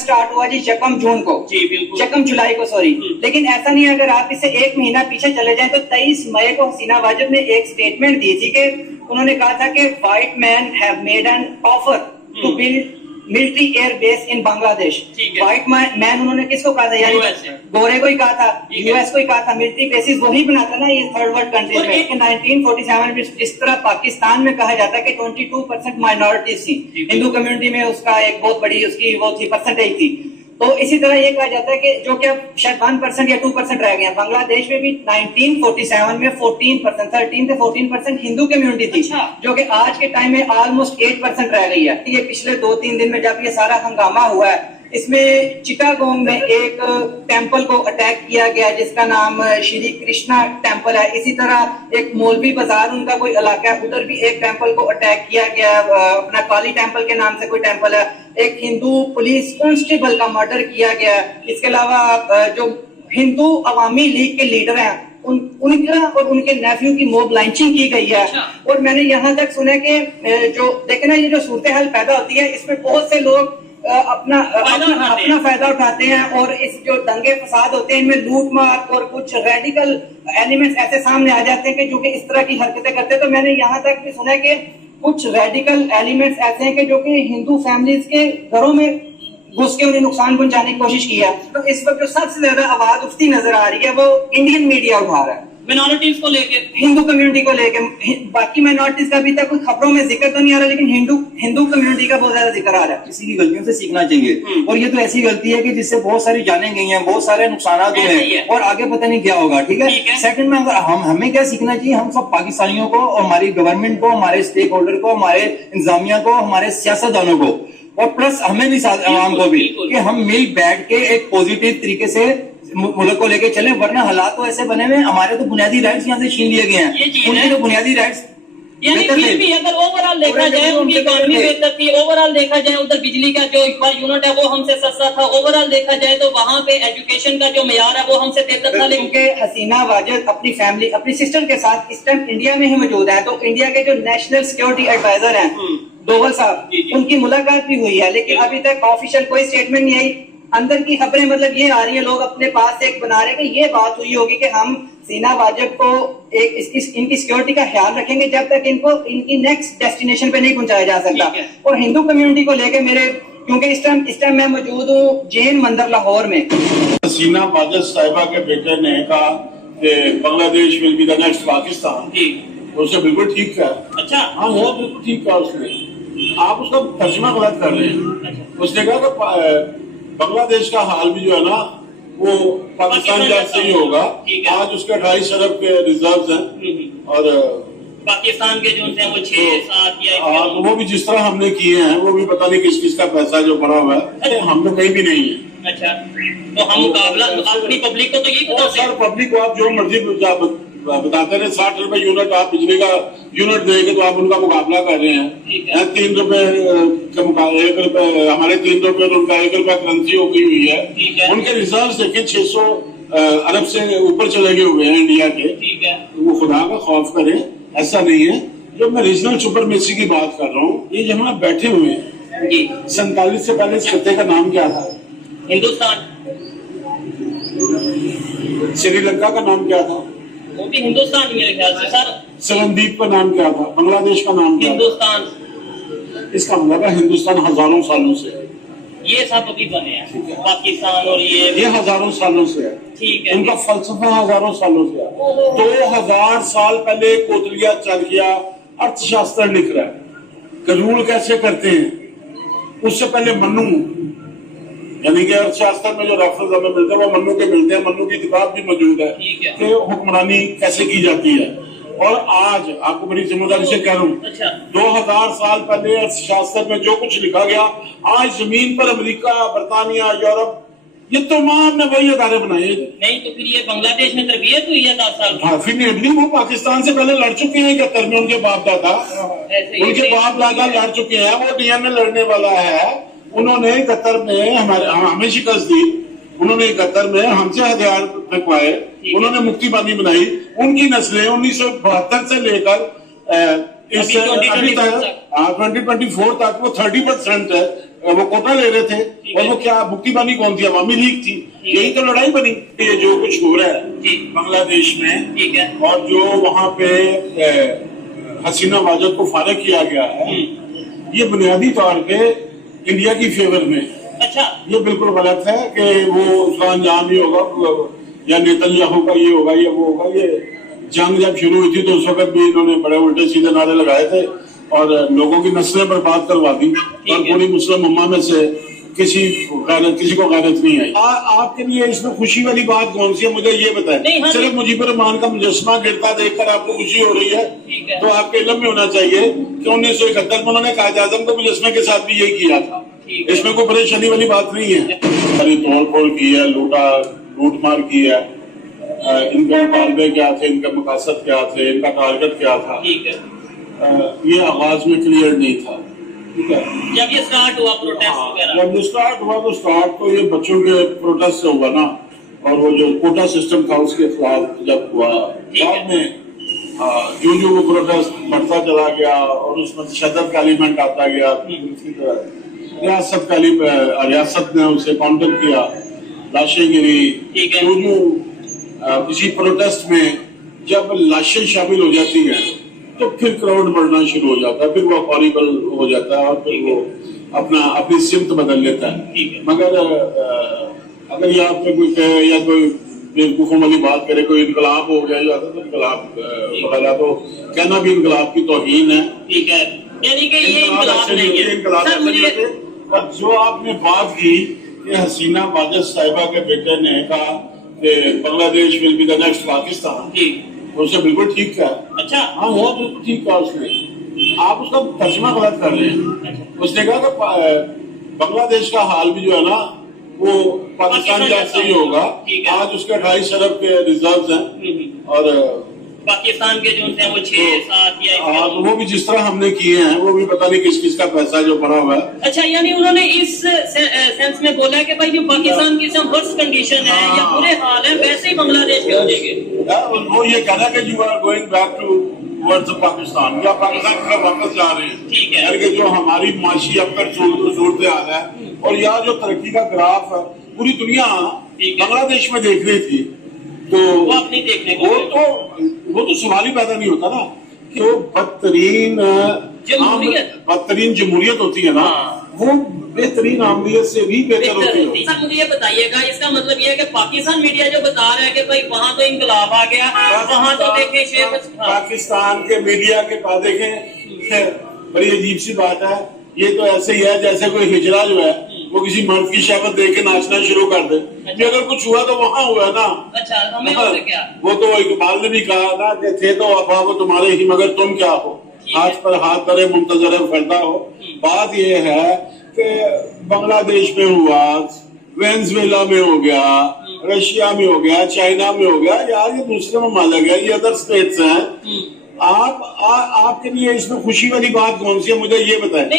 Start हुआ जी 1 जून को, 1 जुलाई को सॉरी, लेकिन ऐसा नहीं है। अगर आप इससे 1 महीना पीछे चले जाएं तो 23 मई को हसीना वाजिद ने एक स्टेटमेंट दी थी कि उन्होंने कहा था कि white man have made an offer to build military air base in Bangladesh. White man उन्होंने किसको कहा था? यानी गोरे को ही कहा था, यूएस को ही कहा था। मिलिट्री बेसिस वही बनाता ना ये थर्ड वर्ल्ड कंट्रीज में। 1947 में जिस तरह पाकिस्तान में कहा जाता है कि 22% माइनॉरिटीज थी, हिंदू कम्युनिटी में उसका एक बहुत बड़ी उसकी वो थी परसेंटेज थी, तो इसी तरह ये कहा जाता है कि जो कि अब शायद 1% या 2% रह गए हैं। बांग्लादेश में भी 1947 में 14%, 13 से 14% हिंदू कम्युनिटी थी, जो कि आज के टाइम में ऑलमोस्ट 8% रह गई है। ये पिछले 2-3 दिन में जब ये सारा हंगामा हुआ है, इसमें चिटागोंग में एक टेंपल को अटैक किया गया जिसका नाम श्री कृष्णा टेंपल है। इसी तरह एक मौलवी बाजार उनका कोई इलाका है, उधर भी एक टेंपल को अटैक किया गया, अपना काली टेंपल के नाम से कोई टेंपल है। एक हिंदू पुलिस कांस्टेबल का मर्डर किया गया। इसके अलावा जो हिंदू अवामी लीग के लीडर हैं उनका और उनके नेफ्यू की मॉब लांचिंग की गई है। और मैंने यहाँ तक सुना कि जो देखे ना, ये जो सूरत हाल पैदा होती है इसमें बहुत से लोग अपना फायदा उठाते हैं, और इस जो दंगे फसाद होते हैं इनमें लूट मार और कुछ रेडिकल एलिमेंट्स ऐसे सामने आ जाते हैं कि जो कि इस तरह की हरकतें करते हैं। तो मैंने यहाँ तक भी सुना है कि कुछ रेडिकल एलिमेंट्स ऐसे हैं कि जो कि हिंदू फैमिलीज के घरों में घुस के उन्हें नुकसान पहुंचाने की कोशिश की है। तो इस वक्त जो सबसे ज्यादा आवाज उठती नजर आ रही है वो इंडियन मीडिया उठा रहा है, माइनॉरिटीज को लेके, हिंदू कम्युनिटी को लेके। बाकी माइनॉरिटीज का अभी तक कोई खबरों में जिक्र तो नहीं आ रहा, लेकिन हिंदू कम्युनिटी का बहुत ज्यादा जिक्र आ रहा है। किसी की गलतियों से सीखना चाहिए, और ये तो ऐसी गलती है कि जिससे बहुत सारी जानें गई हैं, बहुत सारे नुकसान हुए हैं, और आगे पता नहीं क्या होगा। ठीक है। सेकंड में अगर हमें क्या सीखना चाहिए, हम सब पाकिस्तानियों को और हमारी गवर्नमेंट को, हमारे स्टेक होल्डर को, हमारे इंतजामिया को, हमारे सियासतदानों को, और प्लस हमें भी आवाम को भी, कि हम मिल बैठ के एक पॉजिटिव तरीके से मुल्क को लेके चले। वरना हालात तो ऐसे बने हुए, हमारे तो बुनियादी राइट्स यहाँ से छीन लिए गए हैं, उनके तो बुनियादी राइट्स यानी फिर भी अगर ओवरऑल देखा जाए उनकी इकोनॉमी बेहतर थी, ओवरऑल देखा जाए उधर बिजली का जो यूनिट है वो हमसे सस्ता था, ओवरऑल देखा जाए तो वहाँ पे एजुकेशन का जो मेयार है वो हमसे बेहतर था। लेकिन हसीना वाजिद अपनी फैमिली, अपनी सिस्टर के साथ इस टाइम इंडिया में ही मौजूद है। तो इंडिया के जो नेशनल सिक्योरिटी एडवाइजर हैं डोवल साहब, उनकी मुलाकात भी हुई है, लेकिन अभी तक ऑफिशियल कोई स्टेटमेंट नहीं आई। अंदर की खबरें मतलब ये आ रही है, लोग अपने पास एक बना रहे हैं कि ये बात हुई होगी कि हम हसीना वाजिद को इनकी सिक्योरिटी का ख्याल रखेंगे जब तक इनको इनकी नेक्स्ट डेस्टिनेशन पे नहीं पहुंचाया जा सकता। और हिंदू कम्युनिटी को लेके मेरे, क्योंकि इस टाइम मैं मौजूद हूँ जैन मंदिर लाहौर में। हसीना वाजिद साहिबा के बेटे ने कहा कि Bangladesh will be the next Pakistan, तो उसने बिल्कुल ठीक कहा। अच्छा, हाँ बिल्कुल ठीक कहा उसने। आप उसका तर्जुमा गलत कर रहे हैं। उसने कहा कि बांग्लादेश का हाल भी जो है ना वो पाकिस्तान जैसे ही होगा। आज उसके 2.5 अरब के रिजर्व हैं, और पाकिस्तान के जो हैं वो 6-7 या तो वो भी जिस तरह हमने किए हैं, वो भी पता नहीं किस किस का पैसा जो पड़ा हुआ है, हम तो कहीं भी नहीं है। अच्छा, तो हम मुकाबला अपनी पब्लिक को तो यही बता सर, पब्लिक को आप जो मर्जी बताते रहे, 60 रुपए यूनिट आप बिजली का यूनिट देंगे तो आप उनका मुकाबला कर रहे हैं। 3 रुपए का मुकाबला, 1 रुपए हमारे 3 रुपए और उनका 1 रुपया करेंसी हो गई हुई है। उनके रिजर्व देखें 600 अरब से ऊपर चले गए हुए हैं इंडिया के। ठीक है, वो खुदा का खौफ करें, ऐसा नहीं है। जो मैं रीजनल सुपरमेसी की बात कर रहा हूँ, ये जहाँ बैठे हुए हैं 47 से पहले इस खत्ते का नाम क्या था? हिंदुस्तान। श्रीलंका का नाम क्या था? वो भी हिंदुस्तान मेरे ख्याल से सर। सरनदीप का नाम क्या था? बांग्लादेश का नाम क्या? हिंदुस्तान। इसका मतलब है हिंदुस्तान हजारों सालों से, ये सब अभी बने हैं पाकिस्तान, और ये हजारों सालों से है। ठीक है, उनका फलसफा हजारों सालों से है। 2000 साल पहले कोतलिया चल गया, अर्थशास्त्र लिख रहा है कि रूल कैसे करते हैं। उससे पहले मन्नू, यानी कि अर्थशास्त्र में जो रेफरेंस हमें मिलते हैं वो मन्नू के मिलते हैं। मन्नू की किताब भी मौजूद है कि हुक्मरानी कैसे की जाती है। और आज आपको बड़ी जिम्मेदारी से कह रहा हूँ, 2000 साल पहले अर्थशास्त्र में जो कुछ लिखा गया, आज जमीन पर अमेरिका, बरतानिया, यूरोप, ये तमाम ने वही अदारे बनाए। नहीं तो फिर ये बांग्लादेश में तरबियत हुई है 10 साल। हाँ, फिर नहीं, वो पाकिस्तान से पहले लड़ चुके हैं 71 में। उनके बाप दादा लड़ चुके हैं। वो डीएन में लड़ने वाला है। उन्होंने 71 में हमें शिकस्त दी। उन्होंने 71 में हमसे हथियार फेंकवाए। उन्होंने मुक्ति बानी बनाई। उनकी नस्लें 1972 से लेकर इस 2024 तक वो 30% है। وہ کوٹا لے رہے تھے اور وہ کیا مکتی بانی کون تھی؟ عوامی لیگ تھی. یہی تو لڑائی بنی. یہ جو کچھ ہو رہا ہے بنگلہ دیش میں اور جو وہاں پہ حسینہ واجد کو فارغ کیا گیا ہے یہ بنیادی طور پہ انڈیا کی فیور میں. اچھا یہ بالکل غلط ہے کہ وہ اس کا انجام ہی ہوگا یا نیتن یاہو کا یہ ہوگا یا وہ ہوگا. یہ جنگ جب شروع ہوئی تھی تو اس وقت بھی انہوں نے بڑے الٹے سیدھے نعرے لگائے تھے اور لوگوں کی نسلیں برباد کروا دی اور پوری مسلم امہ میں سے کسی کو غیرت نہیں آئی. آپ کے لیے اس میں خوشی والی بات کون سی ہے مجھے یہ بتائیں. صرف مجیب الرحمان کا مجسمہ گرتا دیکھ کر آپ کو خوشی ہو رہی ہے تو آپ کے علم میں ہونا چاہیے کہ 1971 میں انہوں نے قائد اعظم کو مجسمے کے ساتھ بھی یہی کیا تھا. اس میں کوئی پریشانی والی بات نہیں ہے. توڑ پھوڑ کی ہے, لوٹ مار کی ہے. ان کے مطالبے کیا تھے, ان کا مقاصد کیا تھے, ان کا ٹارگٹ کیا تھا, یہ آغاز میں کلیئر نہیں تھا. ٹھیک ہے, جب یہ سٹارٹ ہوا پروٹیسٹ وغیرہ, جب یہ سٹارٹ ہوا تو سٹارٹ تو یہ بچوں کے پروٹیسٹ سے ہوا نا. اور وہ جو کوٹا سسٹم تھا اس کے خلاف جب ہوا بعد میں جو وہ پروٹیسٹ بڑھتا چلا گیا اور اس میں تشدد کا ایلیمنٹ آتا گیا. ریاست نے اسے کاؤنٹر کیا, لاشیں گری. کسی پروٹیسٹ میں جب لاشیں شامل ہو جاتی ہیں تو پھر کراؤڈ بڑھنا شروع ہو جاتا ہے, پھر وہ ہاریبل ہو جاتا ہے اور پھر وہ اپنی سمت بدل لیتا ہے. مگر اگر یہ آپ نے کوئی کہے یا کوئی بیوقوفوں والی بات کرے کوئی انقلاب ہو گیا یا تو انقلاب وغیرہ تو کہنا بھی انقلاب کی توہین ہے. ٹھیک ہے, یعنی کہ یہ انقلاب نہیں ہے. انقلاب ایسے نہیں ہوتے. اور جو آپ نے بات کی کہ حسینہ واجد صاحبہ کے بیٹے نے کہا کہ Bangladesh will be the next Pakistan, اسے بالکل ٹھیک کہا. اچھا ہاں بالکل ٹھیک کہا اس نے. آپ اس کا ترجمہ غلط کر رہے ہیں. اس نے کہا کہ بنگلہ دیش کا حال بھی جو ہے نا وہ پاکستان جیسا ہی ہوگا. آج اس کے 28 ارب کے ریزروز ہیں اور پاکستان کے جو ہیں وہ 6-7 یا تو وہ بھی جس طرح ہم نے کیے ہیں وہ بھی پتہ نہیں کس کس کا پیسہ جو بڑا ہوا ہے. اچھا, یعنی انہوں نے اس سینس میں بولا کہ بھائی جو پاکستان کی ورسٹ کنڈیشن ہے یا برے حال ہے ویسے ہی بنگلہ دیش کے ہو جائیں گے. وہ یہ کہنا کہ you are going back towards Pakistan یا پاکستان کی طرف واپس جا رہے ہیں. ٹھیک ہے, یعنی کہ جو ہماری معاشی اب تک صورت حال ہے اور یہاں جو ترقی کا گراف ہے پوری دنیا بنگلہ دیش میں دیکھ رہی تھی تو وہ آپ نہیں دیکھنے کو وہ تو سوال ہی پیدا نہیں ہوتا نا کہ وہ بدترین جمہوریت ہوتی ہے نا وہ بہترین عملیت سے بھی بہتر ہوتی ہے. سر مجھے یہ بتائیے گا, اس کا مطلب یہ ہے کہ پاکستان میڈیا جو بتا رہا ہے کہ بھائی وہاں تو انقلاب آ گیا, وہاں تو دیکھیں پاکستان کے میڈیا کے پاس دیکھیں بڑی عجیب سی بات ہے. یہ تو ایسے ہی ہے جیسے کوئی ہجرا جو ہے وہ کسی مرد کی شہوت دیکھ کے ناچنا شروع کر دے. اگر کچھ ہوا تو وہاں ہوا نا. وہ تو اقبال نے بھی کہا نا کہ تھے تو ابا وہ تمہارے ہی مگر تم کیا ہو, ہاتھ پر ہاتھ دھرے منتظر فردا ہو. بات یہ ہے کہ بنگلہ دیش میں ہوا, وینزویلا میں ہو گیا, رشیا میں ہو گیا, چائنا میں ہو گیا, یار یہ دوسرے ممالک ہے, یہ ادر اسٹیٹس ہیں. آپ کے لیے اس میں خوشی والی بات کون سی ہے مجھے یہ بتائیں.